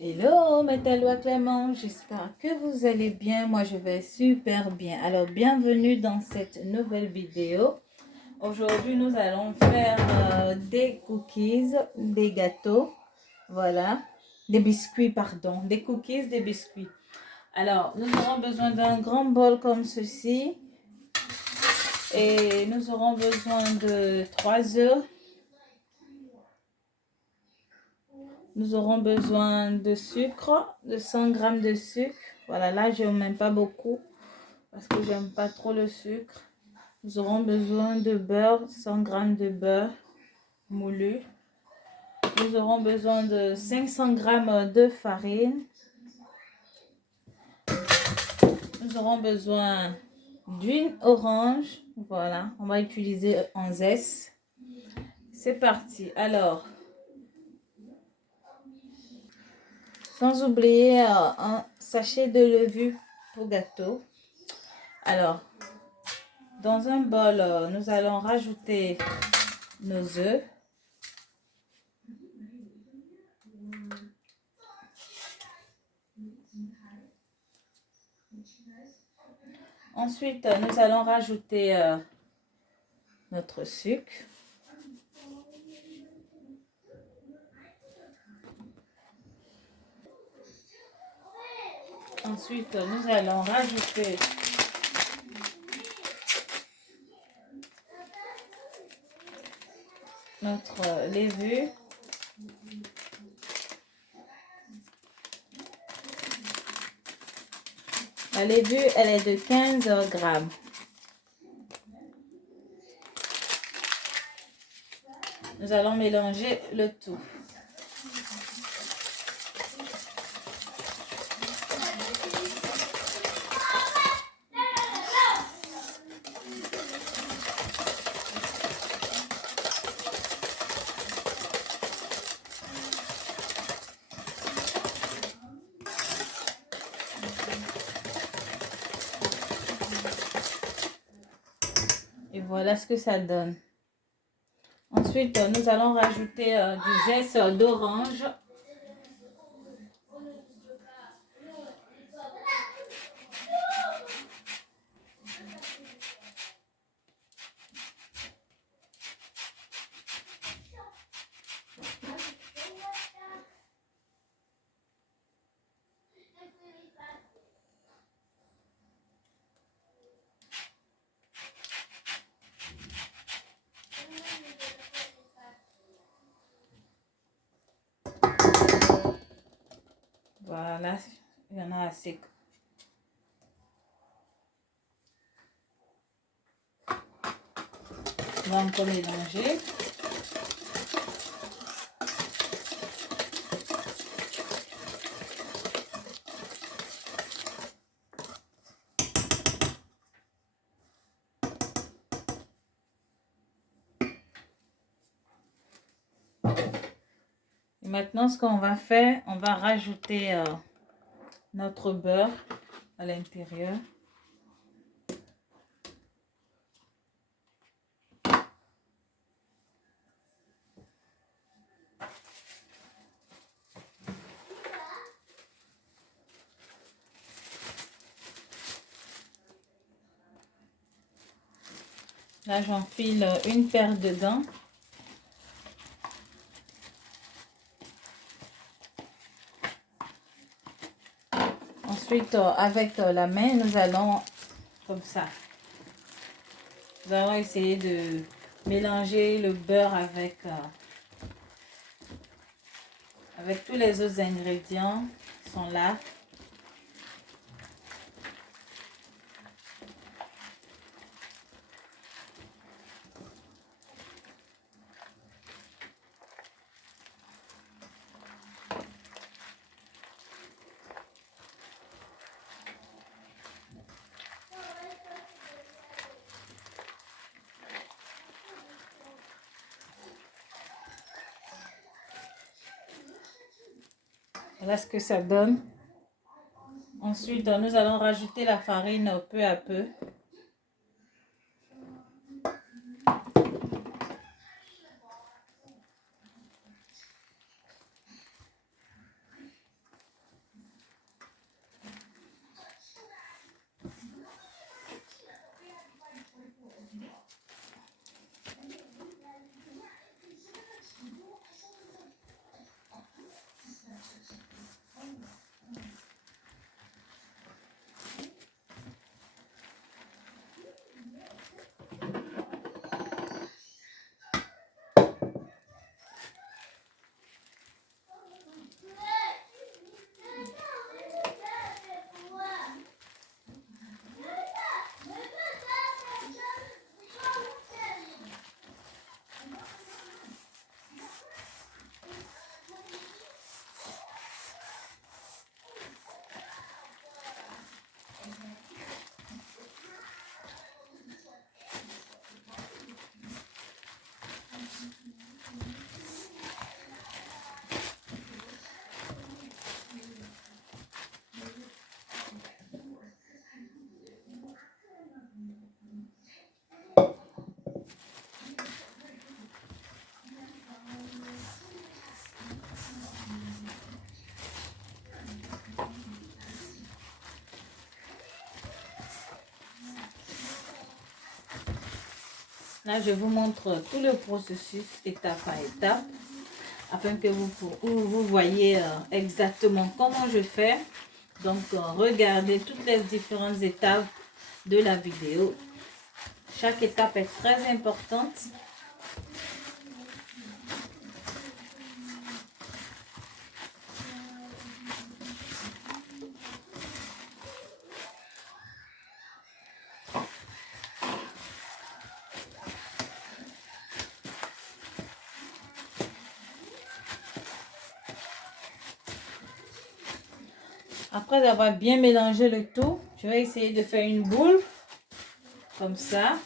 Hello, Métallois Clément, j'espère que vous allez bien. Moi, je vais super bien. Alors, bienvenue dans cette nouvelle vidéo. Aujourd'hui, nous allons faire des cookies, des gâteaux, voilà, des biscuits, pardon, des cookies, des biscuits. Alors, nous aurons besoin d'un grand bol comme ceci et nous aurons besoin de 3 œufs. Nous aurons besoin de sucre, de 100 g de sucre. Voilà, là, je n'aime même pas beaucoup parce que j'aime pas trop le sucre. Nous aurons besoin de beurre, 100 g de beurre moulu. Nous aurons besoin de 500 g de farine. Nous aurons besoin d'une orange. Voilà, on va utiliser en zeste. C'est parti. Alors, sans oublier un sachet de levure pour gâteau. Alors, dans un bol, nous allons rajouter nos œufs. Ensuite, nous allons rajouter notre sucre. Ensuite, nous allons rajouter notre levure. La levure, elle est de 15 grammes. Nous allons mélanger le tout. Et voilà ce que ça donne. Ensuite, nous allons rajouter du zeste d'orange. Voilà, il y en a assez. On va encore mélanger. Et maintenant, ce qu'on va faire, on va rajouter notre beurre à l'intérieur. Là, j'enfile une paire de gants. Ensuite, avec la main, nous allons, comme ça, nous allons essayer de mélanger le beurre avec tous les autres ingrédients qui sont là. Voilà ce que ça donne. Ensuite, nous allons rajouter la farine peu à peu. Là, je vous montre tout le processus étape par étape afin que vous voyez exactement comment je fais. Donc, regardez toutes les différentes étapes de la vidéo. Chaque étape est très importante. Après avoir bien mélangé le tout, je vais essayer de faire une boule comme ça.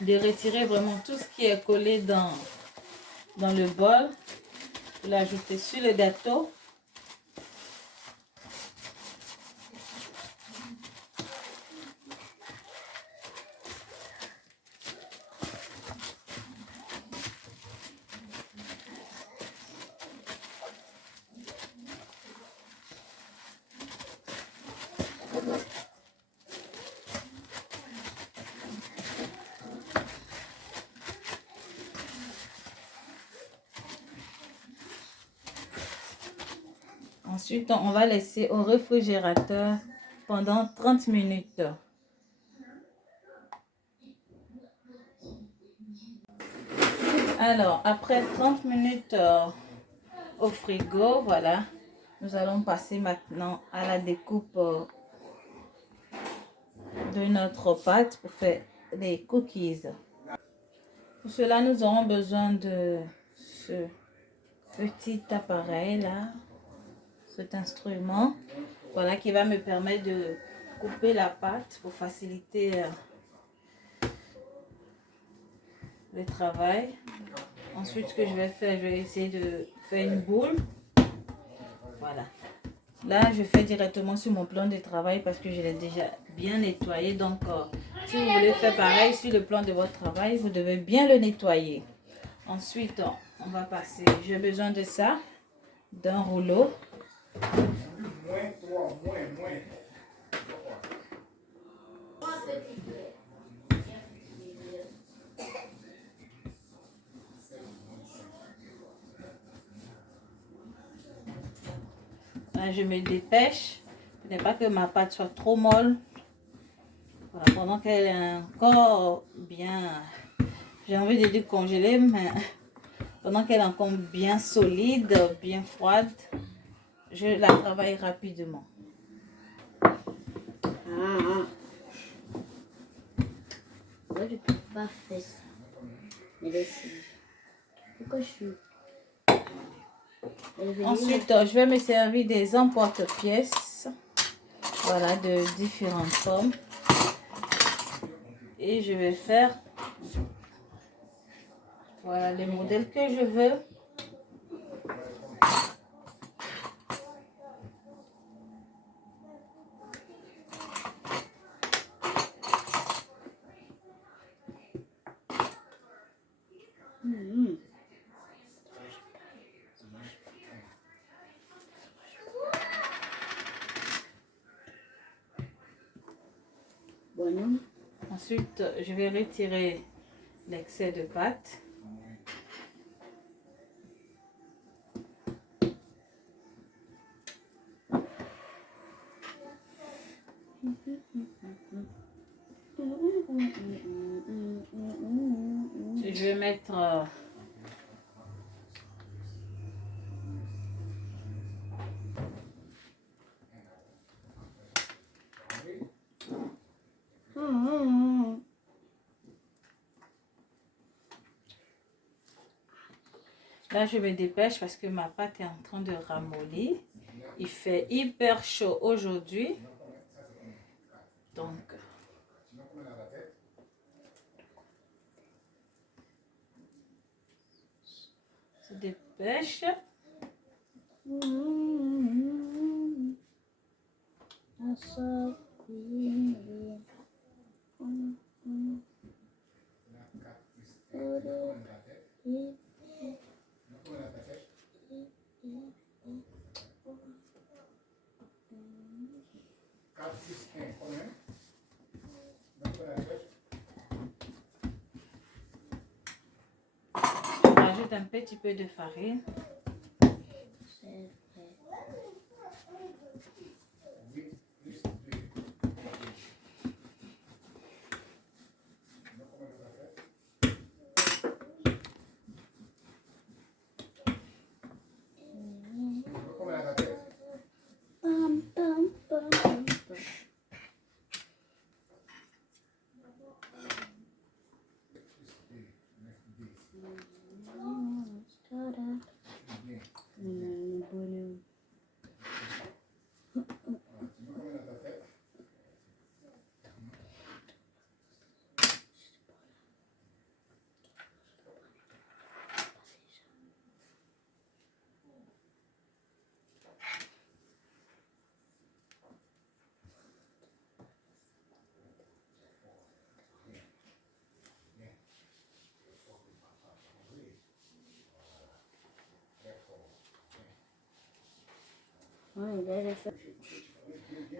De retirer vraiment tout ce qui est collé dans le bol. Pour l'ajouter sur le gâteau. Ensuite, on va laisser au réfrigérateur pendant 30 minutes. Alors, après 30 minutes au frigo, voilà, nous allons passer maintenant à la découpe de notre pâte pour faire les cookies. Pour cela, nous aurons besoin de ce petit appareil là, cet instrument, voilà, qui va me permettre de couper la pâte pour faciliter le travail. Ensuite, ce que je vais faire, je vais essayer de faire une boule. Voilà. Là, je fais directement sur mon plan de travail parce que je l'ai déjà bien nettoyé. Donc, si vous voulez faire pareil sur le plan de votre travail, vous devez bien le nettoyer. Ensuite, on va passer. J'ai besoin de ça, d'un rouleau. Là, je me dépêche. Il ne faut pas que ma pâte soit trop molle. Voilà, pendant qu'elle est encore bien, j'ai envie de dire congelée, mais pendant qu'elle est encore bien solide, bien froide, je la travaille rapidement. Moi, je peux pas faire ça. Mais laisse. Pourquoi je suis... Ensuite, je vais me servir des emporte-pièces. Voilà, de différentes formes. Et je vais faire, voilà, les modèles que je veux. Bon, Ensuite, je vais retirer l'excès de pâte. Je vais mettre là, je me dépêche parce que ma pâte est en train de ramollir. Il fait hyper chaud aujourd'hui. Donc, se dépêche. rajoute un petit peu de farine. C'est vrai. Pam, pam, pam, pam, pam.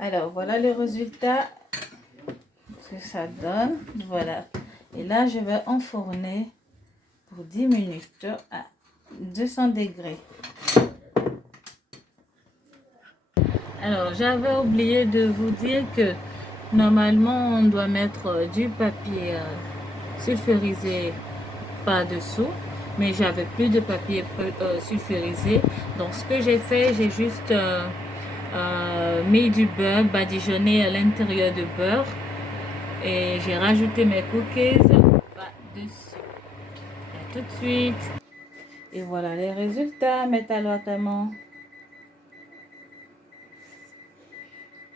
Alors, voilà le résultat que ça donne. Voilà. Et là, je vais enfourner pour 10 minutes à 200 degrés. Alors, j'avais oublié de vous dire que normalement, on doit mettre du papier sulfurisé par-dessous. Mais j'avais plus de papier sulfurisé. Donc, ce que j'ai fait, j'ai juste mis du beurre badigeonné à l'intérieur de beurre. Et j'ai rajouté mes cookies par-dessus. À tout de suite. Et voilà les résultats. Métalloiement.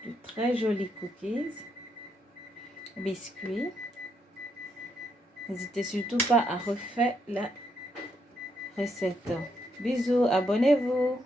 De très jolis cookies. Biscuits. N'hésitez surtout pas à refaire la recette. Bisous, abonnez-vous.